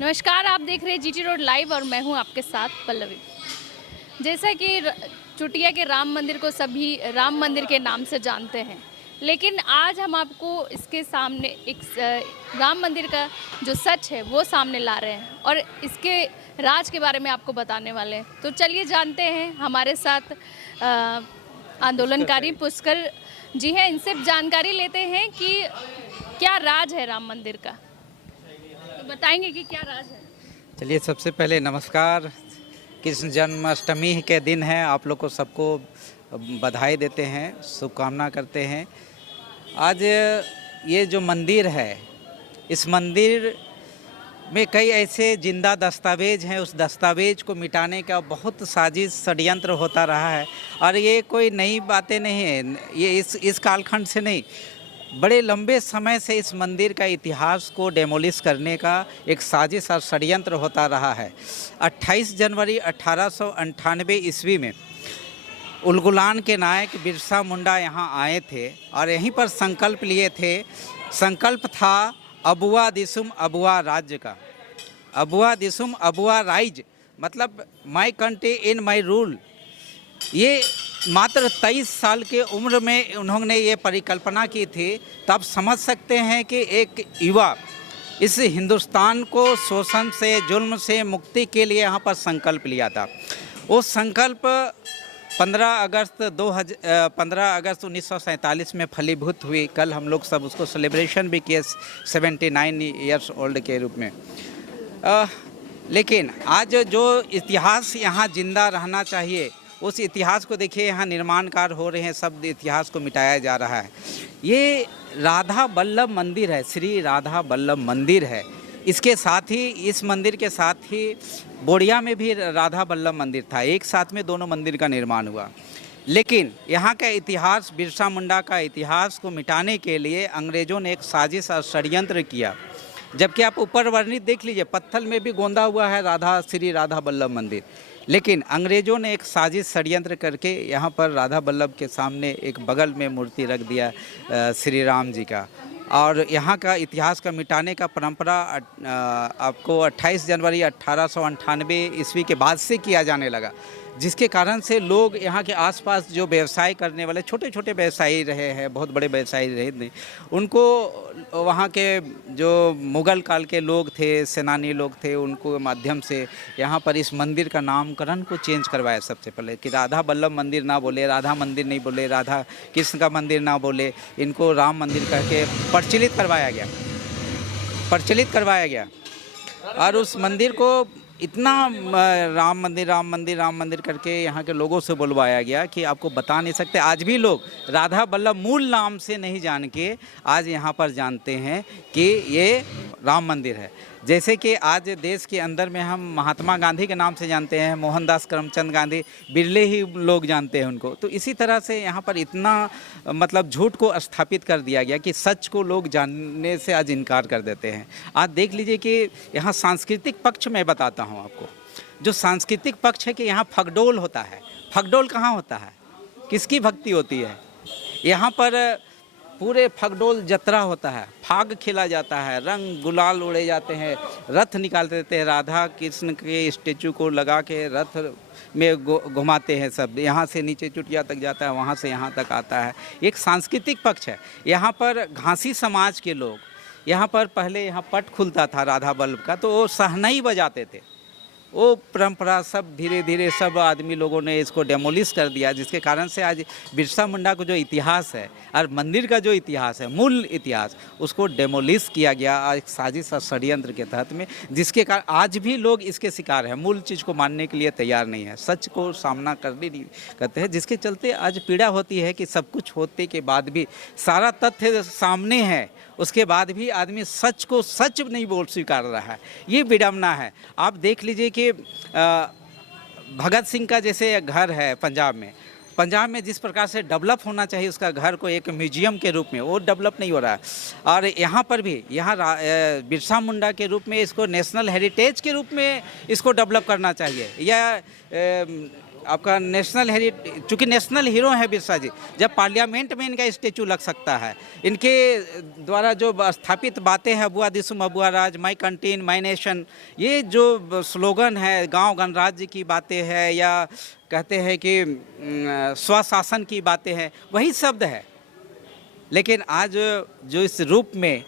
नमस्कार, आप देख रहे हैं जीटी रोड लाइव और मैं हूं आपके साथ पल्लवी। जैसा कि चुटिया के राम मंदिर को सभी राम मंदिर के नाम से जानते हैं, लेकिन आज हम आपको इसके सामने एक राम मंदिर का जो सच है वो सामने ला रहे हैं और इसके राज के बारे में आपको बताने वाले हैं। तो चलिए जानते हैं, हमारे साथ आंदोलनकारी पुष्कर जी हैं, इनसे जानकारी लेते हैं कि क्या राज है राम मंदिर का। तो बताएंगे कि क्या राज है। चलिए, सबसे पहले नमस्कार। कृष्ण जन्माष्टमी के दिन है, आप लोग को सबको बधाई देते हैं, शुभकामना करते हैं। आज ये जो मंदिर है, इस मंदिर में कई ऐसे जिंदा दस्तावेज हैं, उस दस्तावेज को मिटाने का बहुत साजिश षड्यंत्र होता रहा है। और ये कोई नई बातें नहीं है, ये इस कालखंड से नहीं, बड़े लंबे समय से इस मंदिर का इतिहास को डेमोलिश करने का एक साजिश और षड्यंत्र होता रहा है। 28 जनवरी 1898 ईस्वी में उलगुलान के नायक बिरसा मुंडा यहाँ आए थे और यहीं पर संकल्प लिए थे। संकल्प था अबुआ दिसुम अबुआ राज्य का। अबुआ दिसुम अबुआ राइज मतलब माई कंट्री इन माई रूल। ये मात्र 23 साल के उम्र में उन्होंने ये परिकल्पना की थी। तब समझ सकते हैं कि एक युवा इस हिंदुस्तान को शोषण से, जुल्म से मुक्ति के लिए यहाँ पर संकल्प लिया था। वो संकल्प 15 अगस्त 1947 में फलीभूत हुई। कल हम लोग सब उसको सेलिब्रेशन भी किए 79 ईयर्स ओल्ड के रूप में। लेकिन आज जो इतिहास यहाँ जिंदा रहना चाहिए, उस इतिहास को देखिए, यहाँ निर्माण कार्य हो रहे हैं, सब इतिहास को मिटाया जा रहा है। ये राधा वल्लभ मंदिर है, श्री राधा वल्लभ मंदिर है। इसके साथ ही, इस मंदिर के साथ ही बोड़िया में भी राधा वल्लभ मंदिर था। एक साथ में दोनों मंदिर का निर्माण हुआ। लेकिन यहाँ का इतिहास, बिरसा मुंडा का इतिहास को मिटाने के लिए अंग्रेज़ों ने एक साजिश और षड्यंत्र किया। जबकि आप ऊपर वर्णित देख लीजिए, पत्थर में भी गोंदा हुआ है श्री राधा वल्लभ मंदिर। लेकिन अंग्रेज़ों ने एक साजिश षड्यंत्र करके यहाँ पर राधा वल्लभ के सामने एक बगल में मूर्ति रख दिया श्री राम जी का। और यहाँ का इतिहास का मिटाने का परंपरा आपको 28 जनवरी 1898 ईस्वी के बाद से किया जाने लगा, जिसके कारण से लोग यहाँ के आसपास जो व्यवसाय करने वाले छोटे छोटे व्यवसायी रहे हैं, बहुत बड़े व्यवसायी रहे नहीं, उनको वहाँ के जो मुग़ल काल के लोग थे, सेनानी लोग थे, उनको माध्यम से यहाँ पर इस मंदिर का नामकरण को चेंज करवाया। सबसे पहले कि राधा वल्लभ मंदिर ना बोले, राधा मंदिर नहीं बोले, राधा कृष्ण का मंदिर ना बोले, इनको राम मंदिर करके प्रचलित करवाया गया। और उस मंदिर को इतना राम मंदिर करके यहाँ के लोगों से बुलवाया गया कि आपको बता नहीं सकते। आज भी लोग राधा वल्लभ मूल नाम से नहीं जान के आज यहाँ पर जानते हैं कि ये राम मंदिर है। जैसे कि आज देश के अंदर में हम महात्मा गांधी के नाम से जानते हैं, मोहनदास करमचंद गांधी, बिरले ही लोग जानते हैं उनको। तो इसी तरह से यहाँ पर इतना मतलब झूठ को स्थापित कर दिया गया कि सच को लोग जानने से आज इनकार कर देते हैं। आज देख लीजिए कि यहाँ सांस्कृतिक पक्ष में बताता हूँ आपको। जो सांस्कृतिक पक्ष है कि यहाँ फगडोल होता है। फगडोल कहाँ होता है, किसकी भक्ति होती है? यहाँ पर पूरे फगडोल जत्रा होता है, फाग खेला जाता है, रंग गुलाल उड़े जाते हैं, रथ निकाल देते हैं, राधा कृष्ण के स्टेचू को लगा के रथ में घुमाते हैं सब। यहाँ से नीचे चुटिया तक जाता है, वहाँ से यहाँ तक आता है। एक सांस्कृतिक पक्ष है। यहाँ पर घासी समाज के लोग, यहाँ पर पहले यहाँ पट खुलता था राधा वल्लभ का, तो वो सहनाई बजाते थे। वो परंपरा सब धीरे धीरे सब आदमी लोगों ने इसको डेमोलिश कर दिया, जिसके कारण से आज बिरसा मुंडा को जो इतिहास है और मंदिर का जो इतिहास है, मूल इतिहास, उसको डेमोलिश किया गया एक साजिश और षड्यंत्र के तहत में, जिसके कारण आज भी लोग इसके शिकार हैं। मूल चीज़ को मानने के लिए तैयार नहीं है, सच को सामना करने नहीं करते हैं, जिसके चलते आज पीड़ा होती है कि सब कुछ होते के बाद भी, सारा तथ्य सामने है, उसके बाद भी आदमी सच को सच नहीं बोल स्वीकार रहा है। ये विडंबना है। आप देख लीजिए कि भगत सिंह का जैसे घर है पंजाब में जिस प्रकार से डेवलप होना चाहिए उसका घर को एक म्यूजियम के रूप में, वो डेवलप नहीं हो रहा है। और यहाँ पर भी, यहाँ बिरसा मुंडा के रूप में इसको नेशनल हेरिटेज के रूप में इसको डेवलप करना चाहिए, या आपका नेशनल हेरिटेज, चूँकि नेशनल हीरो है बिरसा जी, जब पार्लियामेंट में इनका स्टेचू लग सकता है, इनके द्वारा जो स्थापित बातें हैं, अबुआ दिसुम अबुआ राज, माई कंट्री माई नेशन, ये जो स्लोगन है, गांव गणराज्य की बातें हैं या कहते हैं कि स्वशासन की बातें हैं, वही शब्द है। लेकिन आज जो इस रूप में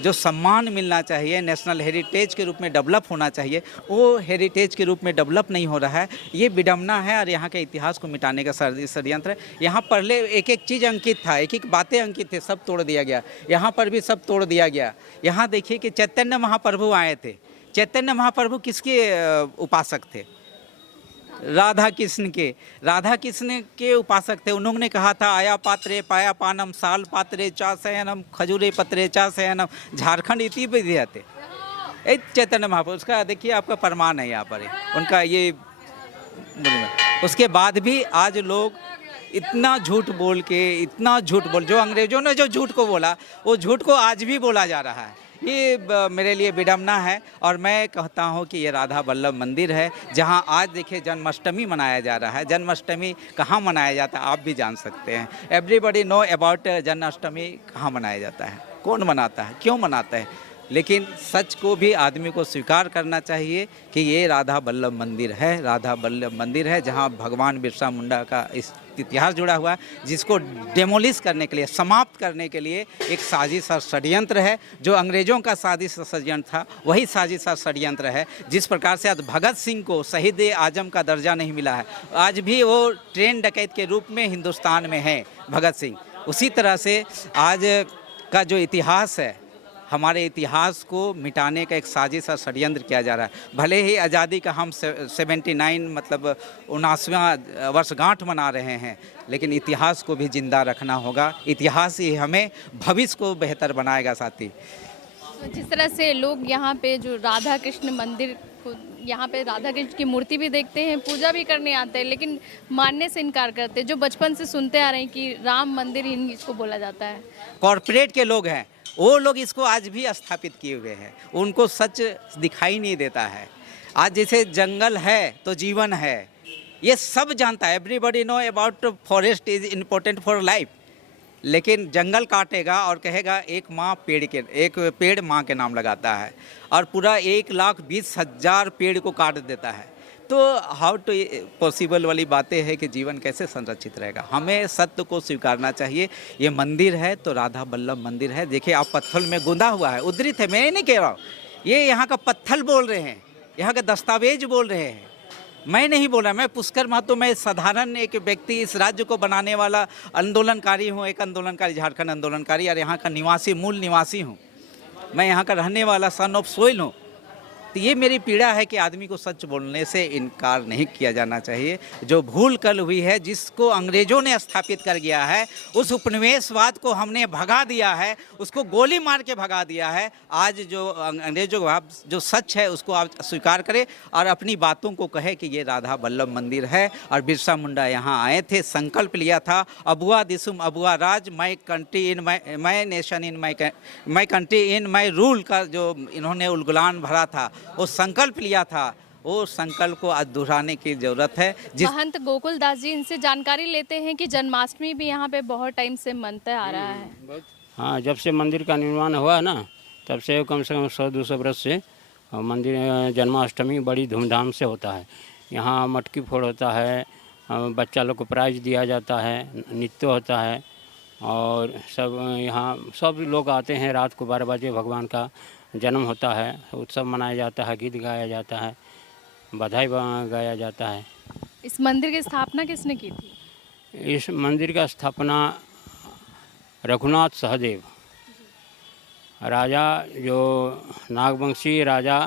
जो सम्मान मिलना चाहिए, नेशनल हेरिटेज के रूप में डेवलप होना चाहिए, वो हेरिटेज के रूप में डेवलप नहीं हो रहा है। ये विडम्बना है और यहाँ के इतिहास को मिटाने का षड्यंत्र है। यहाँ पहले एक एक चीज़ अंकित था, एक एक बातें अंकित थे, सब तोड़ दिया गया। यहाँ पर भी सब तोड़ दिया गया। यहाँ देखिए कि चैतन्य महाप्रभु आए थे। चैतन्य महाप्रभु किसके उपासक थे? राधा कृष्ण के उपासक थे। उन्होंने कहा था, आया पात्रे पाया पानम, साल पात्रे चा शयनम, खजूरे पत्रे चा शयनम, झारखंड इति विद्यते। चैतन्य महाप्रभु, उसका देखिए आपका प्रमाण है यहाँ पर उनका ये। उसके बाद भी आज लोग इतना झूठ बोल जो अंग्रेजों ने जो झूठ को बोला, वो झूठ को आज भी बोला जा रहा है। ये मेरे लिए विडम्बना है। और मैं कहता हूँ कि ये राधा वल्लभ मंदिर है, जहाँ आज देखिए जन्माष्टमी मनाया जा रहा है। जन्माष्टमी कहाँ मनाया जाता है आप भी जान सकते हैं। एवरीबॉडी नो अबाउट जन्माष्टमी कहाँ मनाया जाता है, कौन मनाता है, क्यों मनाता है। लेकिन सच को भी आदमी को स्वीकार करना चाहिए कि ये राधा वल्लभ मंदिर है, राधा वल्लभ मंदिर है, जहाँ भगवान बिरसा मुंडा का इतिहास जुड़ा हुआ है, जिसको डेमोलिश करने के लिए, समाप्त करने के लिए एक साजिश और षड्यंत्र है। जो अंग्रेज़ों का साजिश और षड्यंत्र था, वही साजिश और षड्यंत्र है। जिस प्रकार से आज भगत सिंह को शहीद आजम का दर्जा नहीं मिला है, आज भी वो ट्रेन डकैत के रूप में हिंदुस्तान में है भगत सिंह। उसी तरह से आज का जो इतिहास है, हमारे इतिहास को मिटाने का एक साजिश और षड्यंत्र किया जा रहा है। भले ही आज़ादी का हम 79 मतलब 79वां वर्षगांठ मना रहे हैं, लेकिन इतिहास को भी जिंदा रखना होगा। इतिहास ही हमें भविष्य को बेहतर बनाएगा साथी। तो जिस तरह से लोग यहाँ पे जो राधा कृष्ण मंदिर को, यहाँ पे राधा कृष्ण की मूर्ति भी देखते हैं, पूजा भी करने आते हैं, लेकिन मानने से इनकार करते हैं। जो बचपन से सुनते आ रहे हैं कि राम मंदिर ही इसको बोला जाता है। कॉरपोरेट के लोग हैं, वो लोग इसको आज भी स्थापित किए हुए हैं, उनको सच दिखाई नहीं देता है। आज जैसे जंगल है तो जीवन है, ये सब जानता है। Everybody know about forest is important for life. लेकिन जंगल काटेगा और कहेगा एक पेड़ माँ के नाम लगाता है, और पूरा 1,20,000 पेड़ को काट देता है। तो हाउ टू पॉसिबल वाली बातें हैं कि जीवन कैसे संरक्षित रहेगा। हमें सत्य को स्वीकारना चाहिए। ये मंदिर है तो राधा वल्लभ मंदिर है। देखिए आप पत्थर में गुंदा हुआ है, उद्धृत है, मैं नहीं कह रहा हूँ, ये यहाँ का पत्थर बोल रहे हैं, यहाँ के दस्तावेज बोल रहे हैं, मैं नहीं बोल रहा। मैं पुष्कर महतो, मैं साधारण एक व्यक्ति, इस राज्य को बनाने वाला आंदोलनकारी हूँ, एक आंदोलनकारी, झारखंड आंदोलनकारी, और यहाँ का निवासी, मूल निवासी हूँ। मैं यहाँ का रहने वाला सन ऑफ सोइल हूँ। तो ये मेरी पीड़ा है कि आदमी को सच बोलने से इनकार नहीं किया जाना चाहिए। जो भूल कल हुई है, जिसको अंग्रेज़ों ने स्थापित कर गया है, उस उपनिवेशवाद को हमने भगा दिया है, उसको गोली मार के भगा दिया है। आज जो अंग्रेज़ों का जो सच है उसको आप स्वीकार करें और अपनी बातों को कहे कि ये राधा वल्लभ मंदिर है और बिरसा मुंडा यहाँ आए थे, संकल्प लिया था, अबुआ दिसुम अबुआ राज, my country in my nation in my country in my rule का जो इन्होंने उलगुलान भरा था, वो संकल्प लिया था, वो संकल्प को आज दोहराने की जरूरत है। महंत गोकुल दास जी, इनसे जानकारी लेते हैं कि जन्माष्टमी भी यहाँ पे बहुत टाइम से मनता आ रहा है। हाँ, जब से मंदिर का निर्माण हुआ ना, तब से कम 100-200 वर्ष से मंदिर जन्माष्टमी बड़ी धूमधाम से होता है। यहाँ मटकी फोड़ होता है, बच्चा लोग को प्राइज दिया जाता है, नृत्य होता है, और सब यहाँ सब लोग आते हैं। रात को 12 बजे भगवान का जन्म होता है, उत्सव मनाया जाता है, गीत गाया जाता है, बधाई गाया जाता है। इस मंदिर की स्थापना किसने की थी? इस मंदिर का स्थापना रघुनाथ सहदेव राजा, जो नागवंशी राजा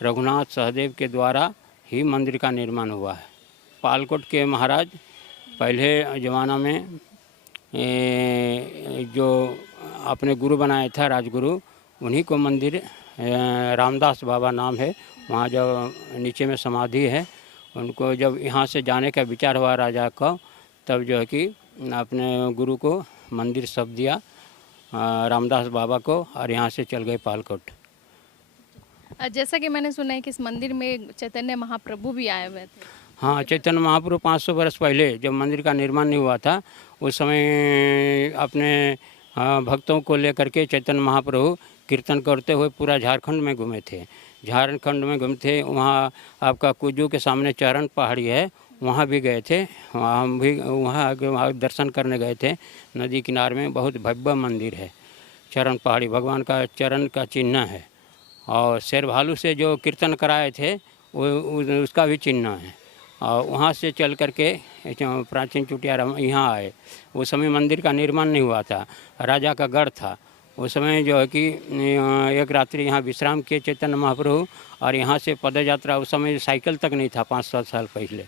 रघुनाथ सहदेव के द्वारा ही मंदिर का निर्माण हुआ है। पालकोट के महाराज पहले ज़माना में जो अपने गुरु बनाया था, राजगुरु, उन्हीं को मंदिर, रामदास बाबा नाम है, वहाँ जो नीचे में समाधि है, उनको जब यहाँ से जाने का विचार हुआ राजा का, तब जो है कि अपने गुरु को मंदिर सौंप दिया रामदास बाबा को, और यहाँ से चल गए पालकोट। जैसा कि मैंने सुना है कि इस मंदिर में चैतन्य महाप्रभु भी आए हुए थे। हाँ, चैतन्य महाप्रभु 500 वर्ष पहले जब मंदिर का निर्माण नहीं हुआ था, उस समय अपने भक्तों को लेकर के चैतन्य महाप्रभु कीर्तन करते हुए पूरा झारखंड में घूमे थे। झारखंड में घूमे थे, वहाँ आपका कुजू के सामने चरण पहाड़ी है, वहाँ भी गए थे। हम भी वहाँ दर्शन करने गए थे। नदी किनारे में बहुत भव्य मंदिर है, चरण पहाड़ी भगवान का चरण का चिन्ह है। और शेर भालू से जो कीर्तन कराए थे वो उसका भी चिन्ह है। और वहाँ से चल करके प्राचीन चुटिया यहाँ आए। उस समय मंदिर का निर्माण नहीं हुआ था, राजा का गढ़ था। उस समय जो है कि एक रात्रि यहाँ विश्राम किए चैतन्य महाप्रभु, और यहाँ से पद यात्रा, उस समय साइकिल तक नहीं था 5-7 साल पहले,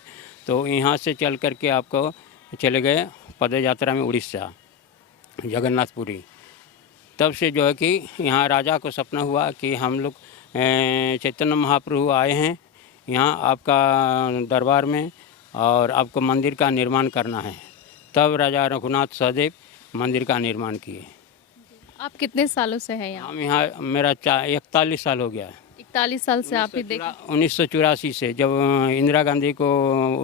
तो यहाँ से चल करके आपको चले गए पद यात्रा में उड़ीसा, जगन्नाथपुरी। तब से जो है कि यहाँ राजा को सपना हुआ कि हम लोग चैतन्य महाप्रभु आए हैं यहाँ आपका दरबार में, और आपको मंदिर का निर्माण करना है। तब राजा रघुनाथ सहदेव मंदिर का निर्माण किए। आप कितने सालों से हैं यहाँ? हम यहाँ मेरा 41 साल हो गया है। 41 साल से आप ही देख 1984 से जब इंदिरा गांधी को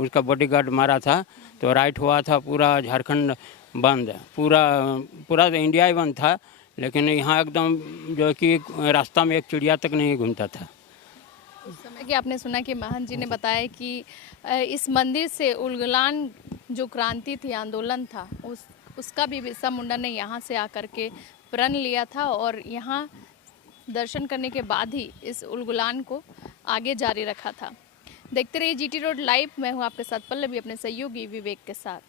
उसका बॉडीगार्ड मारा था तो राइट हुआ था, पूरा झारखंड बंद, पूरा इंडिया ही बंद था। लेकिन यहाँ एकदम जो कि रास्ता में एक चिड़िया तक नहीं घूमता था। उस समय कि आपने सुना कि महंत जी ने बताया कि इस मंदिर से उलगुलान जो क्रांति थी, आंदोलन था, उसका भी बिरसा मुंडा ने यहाँ से आकर के प्रण लिया था, और यहाँ दर्शन करने के बाद ही इस उलगुलान को आगे जारी रखा था। देखते रहिए जीटी रोड लाइव। मैं हूँ आपके साथ पल्लवी, अपने सहयोगी विवेक के साथ।